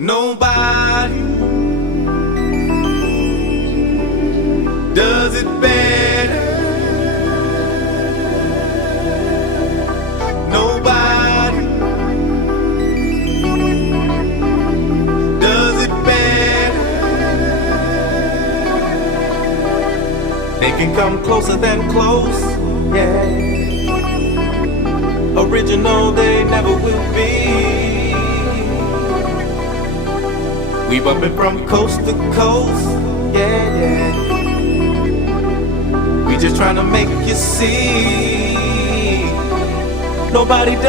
Nobody does it better. Nobody does it better. They can come closer than close, yeah. Original they never will be. We bumpin' from coast to coast, yeah, yeah. We just tryna make you see. Nobody does